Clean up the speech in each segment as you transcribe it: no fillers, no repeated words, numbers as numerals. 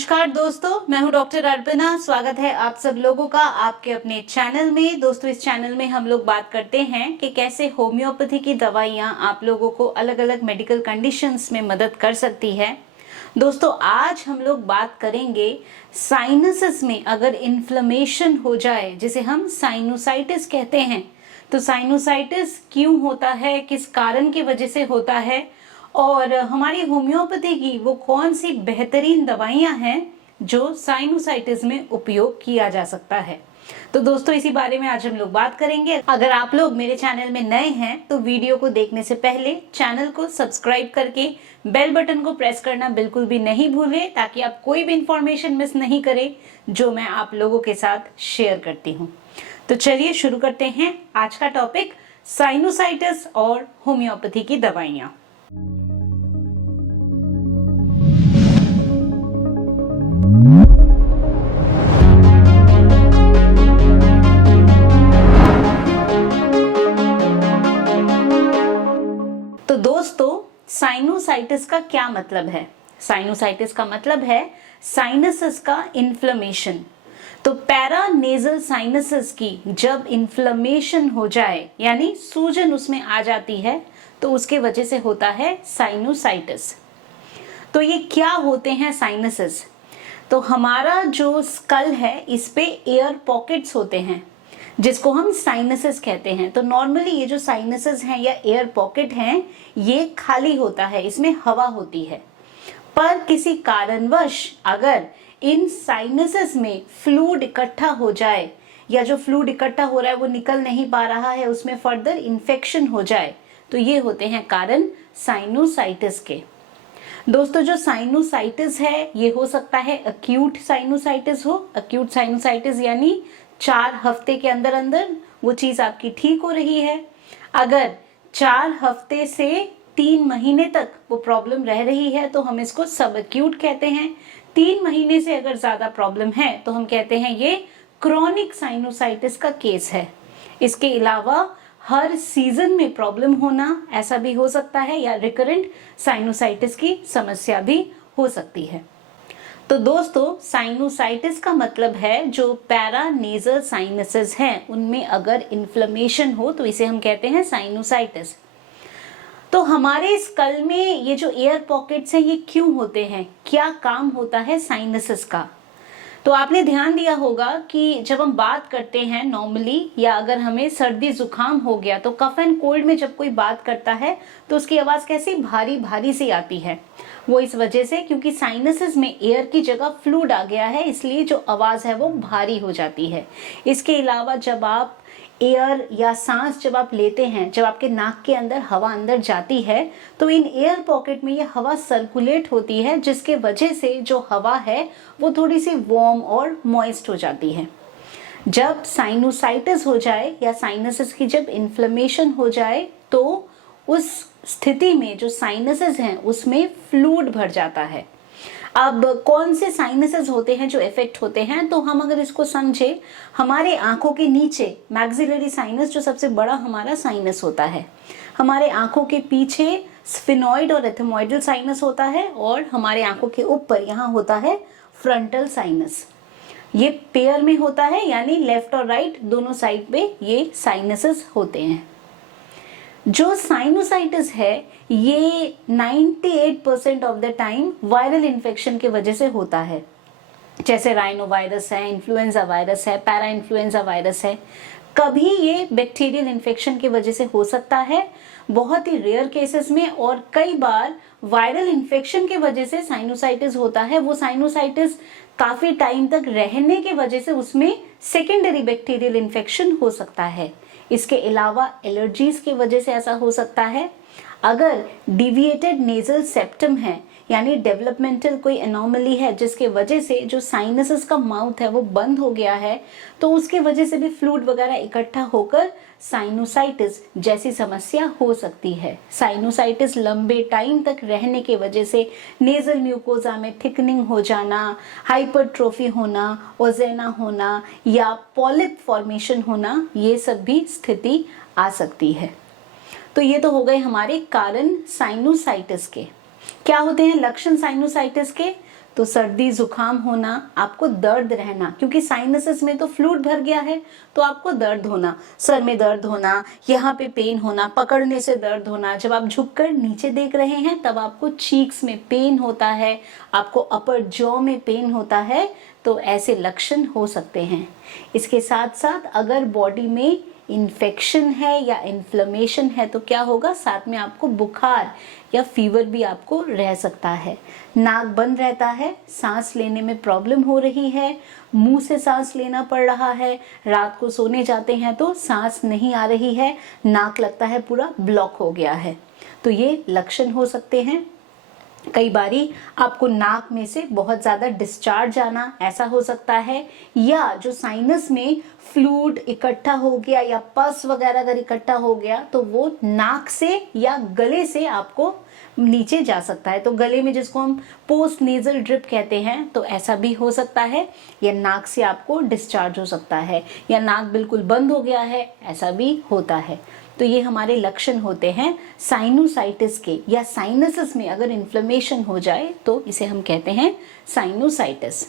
नमस्कार दोस्तों, मैं हूं डॉक्टर अर्पणा। स्वागत है आप सब लोगों का आपके अपने चैनल में। दोस्तों, इस चैनल में हम लोग बात करते हैं कि कैसे होम्योपैथी की दवाइयां आप लोगों को अलग अलग मेडिकल कंडीशंस में मदद कर सकती है। दोस्तों, आज हम लोग बात करेंगे साइनसेस में अगर इन्फ्लेमेशन हो जाए, जिसे हम साइनोसाइटिस कहते हैं, तो साइनोसाइटिस क्यों होता है, किस कारण की वजह से होता है और हमारी होम्योपैथी की वो कौन सी बेहतरीन दवाइयां हैं जो साइनोसाइटिस में उपयोग किया जा सकता है। तो दोस्तों, इसी बारे में आज हम लोग बात करेंगे। अगर आप लोग मेरे चैनल में नए हैं तो वीडियो को देखने से पहले चैनल को सब्सक्राइब करके बेल बटन को प्रेस करना बिल्कुल भी नहीं भूलें, ताकि आप कोई भी इंफॉर्मेशन मिस नहीं करें जो मैं आप लोगों के साथ शेयर करती हूँ। तो चलिए शुरू करते हैं आज का टॉपिक, साइनोसाइटिस और होम्योपैथी की दवाइयां। तो दोस्तों, साइनोसाइटिस का क्या मतलब है? साइनोसाइटिस का मतलब है साइनसेस का इन्फ्लेमेशन। तो पैरानेजल साइनसेस की जब इन्फ्लेमेशन हो जाए, यानी सूजन उसमें आ जाती है, तो उसके वजह से होता है साइनोसाइटिस। तो ये क्या होते हैं साइनसेस? तो हमारा जो स्कल है, इस पे एयर पॉकेट्स होते हैं जिसको हम साइनसेस कहते हैं। तो नॉर्मली ये जो साइनसेस हैं या एयर पॉकेट हैं, ये खाली होता है, इसमें हवा होती है। पर किसी कारणवश अगर इन साइनसेस में फ्लूइड इकट्ठा हो जाए, या जो फ्लूइड इकट्ठा हो रहा है वो निकल नहीं पा रहा है, उसमें फर्दर इन्फेक्शन हो जाए, तो ये होते हैं कारण साइनोसाइटिस के। दोस्तों, जो साइनोसाइटिस है ये हो सकता है अक्यूट साइनोसाइटिस हो। अक्यूट साइनोसाइटिस यानी 4 हफ्ते के अंदर अंदर वो चीज आपकी ठीक हो रही है। अगर 4 हफ्ते से 3 महीने तक वो प्रॉब्लम रह रही है तो हम इसको सब अक्यूट कहते हैं। 3 महीने से अगर ज्यादा प्रॉब्लम है तो हम कहते हैं ये क्रॉनिक साइनोसाइटिस का केस है। इसके अलावा हर सीजन में प्रॉब्लम होना, ऐसा भी हो सकता है, या रिकरेंट साइनोसाइटिस की समस्या भी हो सकती है। तो दोस्तों, साइनोसाइटिस का मतलब है जो पैरानेजल साइनसेस हैं उनमें अगर इन्फ्लेमेशन हो तो इसे हम कहते हैं साइनोसाइटिस। तो हमारे स्कल में ये जो एयर पॉकेट्स हैं ये क्यों होते हैं, क्या काम होता है साइनसेस का? तो आपने ध्यान दिया होगा कि जब हम बात करते हैं नॉर्मली, या अगर हमें सर्दी जुकाम हो गया तो कफ एंड कोल्ड में जब कोई बात करता है तो उसकी आवाज कैसी भारी भारी सी आती है। वो इस वजह से क्योंकि साइनसेस में एयर की जगह फ्लूइड आ गया है, इसलिए जो आवाज है वो भारी हो जाती है। इसके अलावा जब आप एयर या सांस जब आप लेते हैं, जब आपके नाक के अंदर हवा अंदर जाती है, तो इन एयर पॉकेट में ये हवा सर्कुलेट होती है, जिसके वजह से जो हवा है वो थोड़ी सी वार्म और मॉइस्ट हो जाती है। जब साइनोसाइटिस हो जाए या साइनसेस की जब इन्फ्लेमेशन हो जाए तो उस स्थिति में जो साइनसेस हैं उसमें फ्लूइड भर जाता है। अब कौन से साइनसेस होते हैं जो इफेक्ट होते हैं, तो हम अगर इसको समझे, हमारे आंखों के नीचे मैक्सिलरी साइनस जो सबसे बड़ा हमारा साइनस होता है, हमारे आंखों के पीछे स्फिनॉइड और एथमोइडल साइनस होता है, और हमारे आंखों के ऊपर यहाँ होता है फ्रंटल साइनस। ये पेयर में होता है, यानी लेफ्ट और राइट दोनों साइड पे ये साइनसेस होते हैं। जो साइनोसाइटिस है ये 98% of the time viral infection की वजह से होता है, जैसे राइनो वायरस है, इन्फ्लुएंजा वायरस है, पैरा इन्फ्लुएंजा वायरस है। कभी ये बैक्टीरियल इन्फेक्शन की वजह से हो सकता है, बहुत ही रेयर केसेस में, और कई बार वायरल इन्फेक्शन की वजह से साइनोसाइटिस होता है। वो साइनोसाइटिस काफी टाइम तक रहने की वजह से उसमें सेकेंडरी बैक्टीरियल इन्फेक्शन हो सकता है। इसके अलावा एलर्जीज की वजह से ऐसा हो सकता है। अगर डिविएटेड नेजल सेप्टम है, यानी डेवलपमेंटल कोई एनोमली है जिसके वजह से जो साइनसेस का माउथ है वो बंद हो गया है, तो उसके वजह से भी फ्लूइड वगैरह इकट्ठा होकर साइनोसाइटिस जैसी समस्या हो सकती है। साइनोसाइटिस लंबे टाइम तक रहने की वजह से नेजल म्यूकोजा में थिकनिंग हो जाना, हाइपरट्रोफी होना, ओजेना होना, या पॉलिप फॉर्मेशन होना, ये सब भी स्थिति आ सकती है। तो ये तो हो गए हमारे कारण साइनोसाइटिस के। क्या होते हैं लक्षण साइनोसाइटिस के? तो सर्दी जुकाम होना, आपको दर्द रहना, क्योंकि साइनसेस में तो फ्लूइड भर गया है तो आपको दर्द होना, सर में दर्द होना, यहाँ पे पेन होना, पकड़ने से दर्द होना, जब आप झुककर नीचे देख रहे हैं तब आपको चीक्स में पेन होता है, आपको अपर जॉ में पेन होता है, तो ऐसे लक्षण हो सकते हैं। इसके साथ साथ अगर बॉडी में इन्फेक्शन है या इन्फ्लेमेशन है तो क्या होगा, साथ में आपको बुखार या फीवर भी आपको रह सकता है। नाक बंद रहता है, सांस लेने में प्रॉब्लम हो रही है, मुंह से सांस लेना पड़ रहा है, रात को सोने जाते हैं तो सांस नहीं आ रही है, नाक लगता है पूरा ब्लॉक हो गया है, तो ये लक्षण हो सकते हैं। कई बारी आपको नाक में से बहुत ज़्यादा डिस्चार्ज आना, ऐसा हो सकता है, या जो साइनस में फ्लूइड इकट्ठा हो गया या पस वगैरह अगर इकट्ठा हो गया तो वो नाक से या गले से आपको नीचे जा सकता है, तो गले में जिसको हम पोस्ट नेजल ड्रिप कहते हैं तो ऐसा भी हो सकता है, या नाक से आपको डिस्चार्ज हो सकता है, या नाक बिल्कुल बंद हो गया है, ऐसा भी होता है। तो ये हमारे लक्षण होते हैं साइनोसाइटिस के, या साइनसेस में अगर इन्फ्लेमेशन हो जाए तो इसे हम कहते हैं साइनोसाइटिस।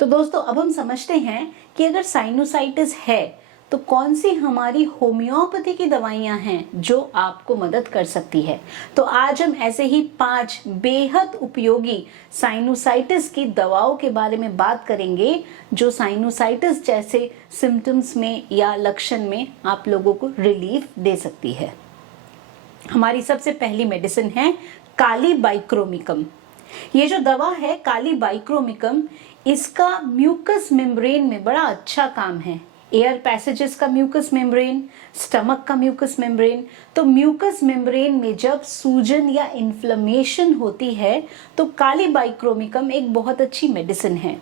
तो दोस्तों अब हम समझते हैं कि अगर साइनोसाइटिस है तो कौन सी हमारी होम्योपैथी की दवाइयां हैं जो आपको मदद कर सकती है। तो आज हम ऐसे ही 5 बेहद उपयोगी साइनोसाइटिस की दवाओं के बारे में बात करेंगे जो साइनोसाइटिस जैसे सिम्टम्स में या लक्षण में आप लोगों को रिलीफ दे सकती है। हमारी सबसे पहली मेडिसिन है काली बाइक्रोमिकम। ये जो दवा है काली बाइक्रोमिकम, इसका म्यूकस मेम्ब्रेन में बड़ा अच्छा काम है। एयर पैसेजेस का म्यूकस मेम्ब्रेन, स्टमक का म्यूकस मेम्ब्रेन, तो म्यूकस मेम्ब्रेन में जब सूजन या इन्फ्लेमेशन होती है तो काली बाइक्रोमिकम एक बहुत अच्छी मेडिसिन है।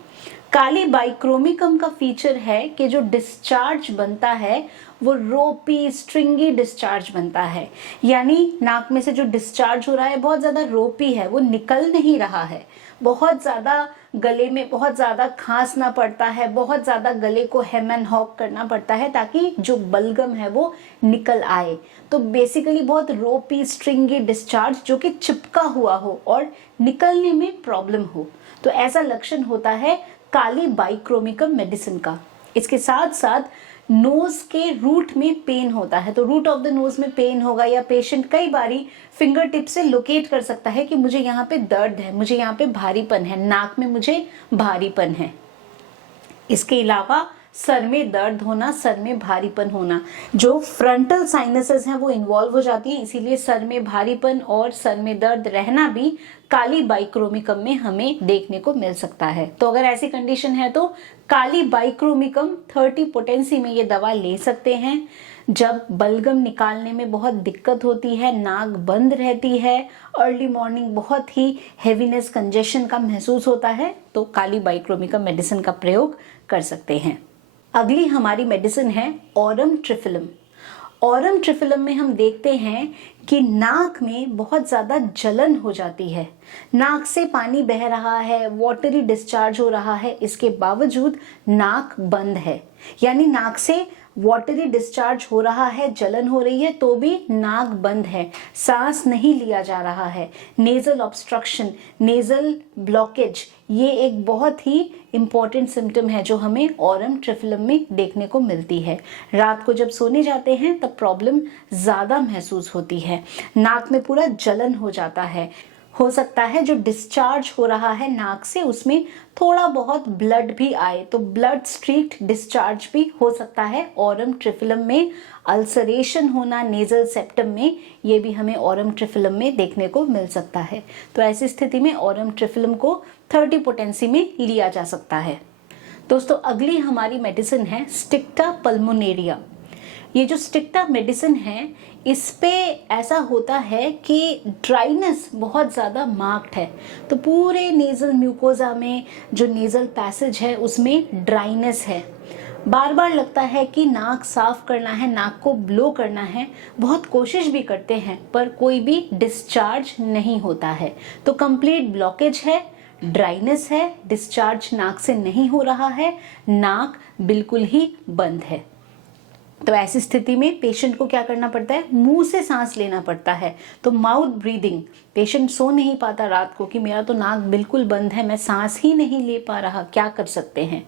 काली बाइक्रोमिकम का फीचर है कि जो डिस्चार्ज बनता है वो रोपी स्ट्रिंगी डिस्चार्ज बनता है, यानी नाक में से जो डिस्चार्ज हो रहा है बहुत ज़्यादा रोपी है, वो निकल नहीं रहा है, बहुत ज़्यादा गले में बहुत ज़्यादा खांसना पड़ता है, बहुत ज़्यादा गले को हेम एंड हॉक करना पड़ता है ताकि जो बलगम है वो निकल आए। तो बेसिकली बहुत रोपी स्ट्रिंगी डिस्चार्ज जो कि चिपका हुआ हो और निकलने में प्रॉब्लम हो, तो ऐसा लक्षण होता है काली बाइक्रोमिकम मेडिसिन का। इसके साथ साथ नोज के रूट में पेन होता है, तो रूट ऑफ द नोज में पेन होगा, या पेशेंट कई बारी फिंगर टिप से लोकेट कर सकता है कि मुझे यहाँ पे दर्द है, मुझे यहाँ पे भारीपन है, नाक में मुझे भारीपन है। इसके अलावा सर में दर्द होना, सर में भारीपन होना, जो फ्रंटल साइनसेस हैं वो इन्वॉल्व हो जाती हैं, इसीलिए सर में भारीपन और सर में दर्द रहना भी काली बाइक्रोमिकम में हमें देखने को मिल सकता है। तो अगर ऐसी कंडीशन है तो काली बाइक्रोमिकम 30 पोटेंसी में ये दवा ले सकते हैं। जब बलगम निकालने में बहुत दिक्कत होती है, नाक बंद रहती है, अर्ली मॉर्निंग बहुत ही हेवीनेस कंजेशन का महसूस होता है, तो काली बाइक्रोमिकम मेडिसिन का प्रयोग कर सकते हैं। अगली हमारी मेडिसिन है ऑरम ट्रिफिलम। ऑरम ट्रिफिलम में हम देखते हैं कि नाक में बहुत ज़्यादा जलन हो जाती है, नाक से पानी बह रहा है, वाटरी डिस्चार्ज हो रहा है, इसके बावजूद नाक बंद है, यानी नाक से वाटरी डिस्चार्ज हो रहा है, जलन हो रही है तो भी नाक बंद है, सांस नहीं लिया जा रहा है, नेजल ऑब्स्ट्रक्शन, नेजल ब्लॉकेज, ये एक बहुत ही इम्पॉर्टेंट सिम्टम है जो हमें ऑरम ट्रिफिलम में देखने को मिलती है। रात को जब सोने जाते हैं तब प्रॉब्लम ज़्यादा महसूस होती है, नाक में पूरा जलन हो जाता है, हो सकता है जो डिस्चार्ज हो रहा है नाक से उसमें थोड़ा बहुत ब्लड भी आए, तो ब्लड स्ट्रीक्ड डिस्चार्ज भी हो सकता है ऑरम ट्रिफिलम में। अल्सरेशन होना नेजल सेप्टम में, ये भी हमें ऑरम ट्रिफिलम में देखने को मिल सकता है। तो ऐसी स्थिति में ऑरम ट्रिफिलम को 30 पोटेंसी में लिया जा सकता है। दोस्तों अगली हमारी मेडिसिन है स्टिक्टा पल्मोनेरिया। ये जो स्टिक्टा मेडिसिन है इस पे ऐसा होता है कि ड्राइनेस बहुत ज़्यादा मार्क्ड है, तो पूरे नेज़ल म्यूकोजा में जो नेज़ल पैसेज है उसमें ड्राइनेस है, बार बार लगता है कि नाक साफ करना है, नाक को ब्लो करना है, बहुत कोशिश भी करते हैं पर कोई भी डिस्चार्ज नहीं होता है, तो कंप्लीट ब्लॉकेज है, ड्राइनेस है, डिस्चार्ज नाक से नहीं हो रहा है, नाक बिल्कुल ही बंद है। तो ऐसी स्थिति में पेशेंट को क्या करना पड़ता है, मुंह से सांस लेना पड़ता है। तो माउथ ब्रीदिंग, पेशेंट सो नहीं पाता रात को कि मेरा तो नाक बिल्कुल बंद है, मैं सांस ही नहीं ले पा रहा, क्या कर सकते हैं।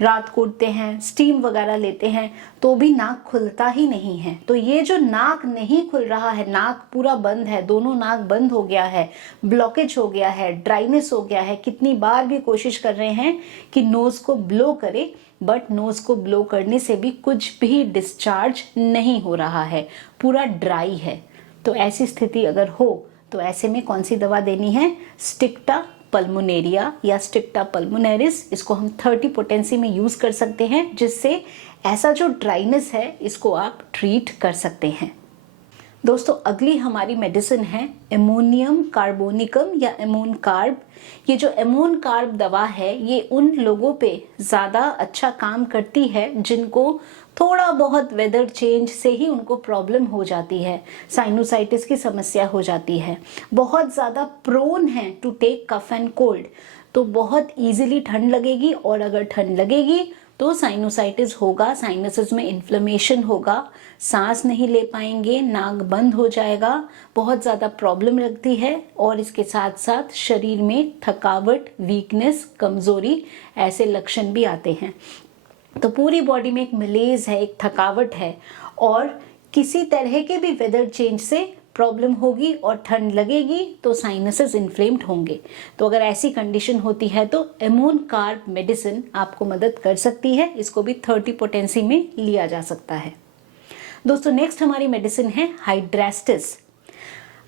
रात को उठते हैं, स्टीम वगैरह लेते हैं तो भी नाक खुलता ही नहीं है। तो ये जो नाक नहीं खुल रहा है, नाक पूरा बंद है, दोनों नाक बंद हो गया है, ब्लॉकेज हो गया है, ड्राइनेस हो गया है, कितनी बार भी कोशिश कर रहे हैं कि नोज को ब्लो करे, बट नोज को ब्लो करने से भी कुछ भी डिस्चार्ज नहीं हो रहा है, पूरा ड्राई है। तो ऐसी स्थिति अगर हो तो ऐसे में कौन सी दवा देनी है, स्टिक्टा पल्मोनेरिया या स्टिक्टा पल्मोनेरिस। इसको हम 30 पोटेंसी में यूज कर सकते हैं, जिससे ऐसा जो ड्राइनेस है इसको आप ट्रीट कर सकते हैं। दोस्तों अगली हमारी मेडिसिन है एमोनियम कार्बोनिकम या एमोन कार्ब। ये जो एमोन कार्ब दवा है ये उन लोगों पे ज़्यादा अच्छा काम करती है जिनको थोड़ा बहुत वेदर चेंज से ही उनको प्रॉब्लम हो जाती है, साइनोसाइटिस की समस्या हो जाती है, बहुत ज़्यादा प्रोन है to take cough and cold. तो बहुत इजीली ठंड लगेगी, और अगर ठंड लगेगी तो साइनोसाइटिस होगा, साइनसेस में इन्फ्लेमेशन होगा, सांस नहीं ले पाएंगे, नाक बंद हो जाएगा, बहुत ज़्यादा प्रॉब्लम लगती है, और इसके साथ साथ शरीर में थकावट, वीकनेस, कमज़ोरी ऐसे लक्षण भी आते हैं। तो पूरी बॉडी में एक मलेज है, एक थकावट है, और किसी तरह के भी वेदर चेंज से प्रॉब्लम होगी और ठंड लगेगी तो साइनसेस इन्फ्लेम्ड होंगे। तो अगर ऐसी कंडीशन होती है तो एमोन कार्ब मेडिसिन आपको मदद कर सकती है। इसको भी 30 पोटेंसी में लिया जा सकता है। दोस्तों नेक्स्ट हमारी मेडिसिन है हाइड्रेस्टिस।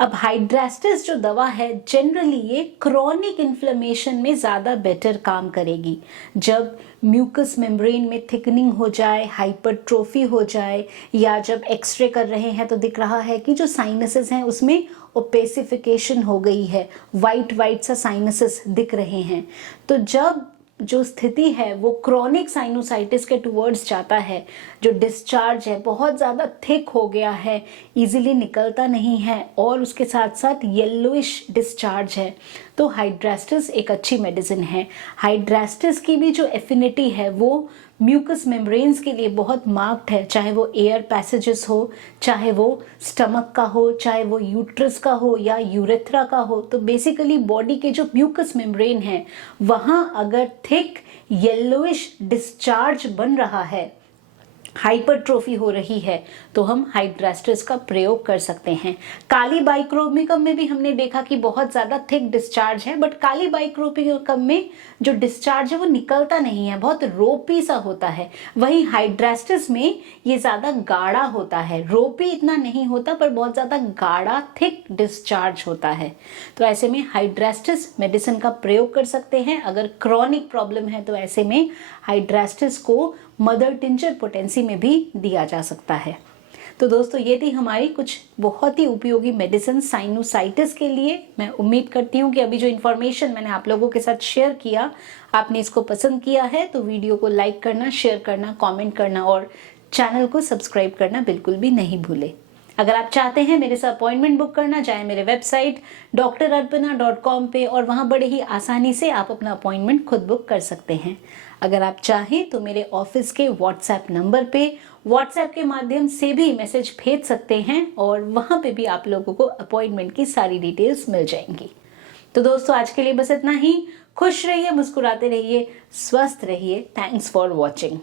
अब हाइड्रेस्टिस जो दवा है जनरली ये क्रॉनिक इन्फ्लेमेशन में ज़्यादा बेटर काम करेगी। जब म्यूकस मेम्ब्रेन में थिकनिंग हो जाए, हाइपरट्रोफी हो जाए, या जब एक्सरे कर रहे हैं तो दिख रहा है कि जो साइनसेस हैं उसमें ओपेसिफिकेशन हो गई है, वाइट वाइट सा साइनसेस दिख रहे हैं। तो जब जो स्थिति है वो क्रॉनिक साइनोसाइटिस के टुवर्ड्स जाता है, जो डिस्चार्ज है बहुत ज़्यादा थिक हो गया है, इजीली निकलता नहीं है, और उसके साथ साथ येलोइश डिस्चार्ज है, तो हाइड्रेस्टिस एक अच्छी मेडिसिन है। हाइड्रेस्टिस की भी जो एफिनिटी है वो म्यूकस मेम्ब्रेन्स के लिए बहुत मार्क्ड है, चाहे वो एयर पैसेजेस हो, चाहे वो स्टमक का हो, चाहे वो यूट्रस का हो या यूरेथ्रा का हो। तो बेसिकली बॉडी के जो म्यूकस मेम्ब्रेन है वहाँ अगर थिक येलोइश डिस्चार्ज बन रहा है, हाइपरट्रोफी हो रही है, तो हम हाइड्रेस्टिस का प्रयोग कर सकते हैं। काली बाइक्रोमिकम में भी हमने देखा कि बहुत ज़्यादा थिक डिस्चार्ज है, बट काली बाइक्रोमिकम में जो डिस्चार्ज है वो निकलता नहीं है, बहुत रोपी सा होता है। वहीं हाइड्रेस्टिस में ये ज़्यादा गाढ़ा होता है, रोपी इतना नहीं होता पर बहुत ज़्यादा गाढ़ा थिक डिस्चार्ज होता है। तो ऐसे में हाइड्रेस्टिस मेडिसिन का प्रयोग कर सकते हैं। अगर क्रॉनिक प्रॉब्लम है तो ऐसे में हाइड्रेस्टिस को मदर टिंचर पोटेंसी में भी दिया जा सकता है। तो दोस्तों ये थी हमारी कुछ बहुत ही उपयोगी मेडिसिन साइनोसाइटिस के लिए। मैं उम्मीद करती हूँ कि अभी जो इन्फॉर्मेशन मैंने आप लोगों के साथ शेयर किया आपने इसको पसंद किया है। तो वीडियो को लाइक करना, शेयर करना, कमेंट करना और चैनल को सब्सक्राइब करना बिल्कुल भी नहीं भूले। अगर आप चाहते हैं मेरे से अपॉइंटमेंट बुक करना, जाए मेरे वेबसाइट drarpana.com पे, और वहाँ बड़े ही आसानी से आप अपना अपॉइंटमेंट खुद बुक कर सकते हैं। अगर आप चाहें तो मेरे ऑफिस के व्हाट्सएप नंबर पे व्हाट्सएप के माध्यम से भी मैसेज भेज सकते हैं, और वहाँ पे भी आप लोगों को अपॉइंटमेंट की सारी डिटेल्स मिल जाएंगी। तो दोस्तों आज के लिए बस इतना ही। खुश रहिए, मुस्कुराते रहिए, स्वस्थ रहिए। Thanks for watching.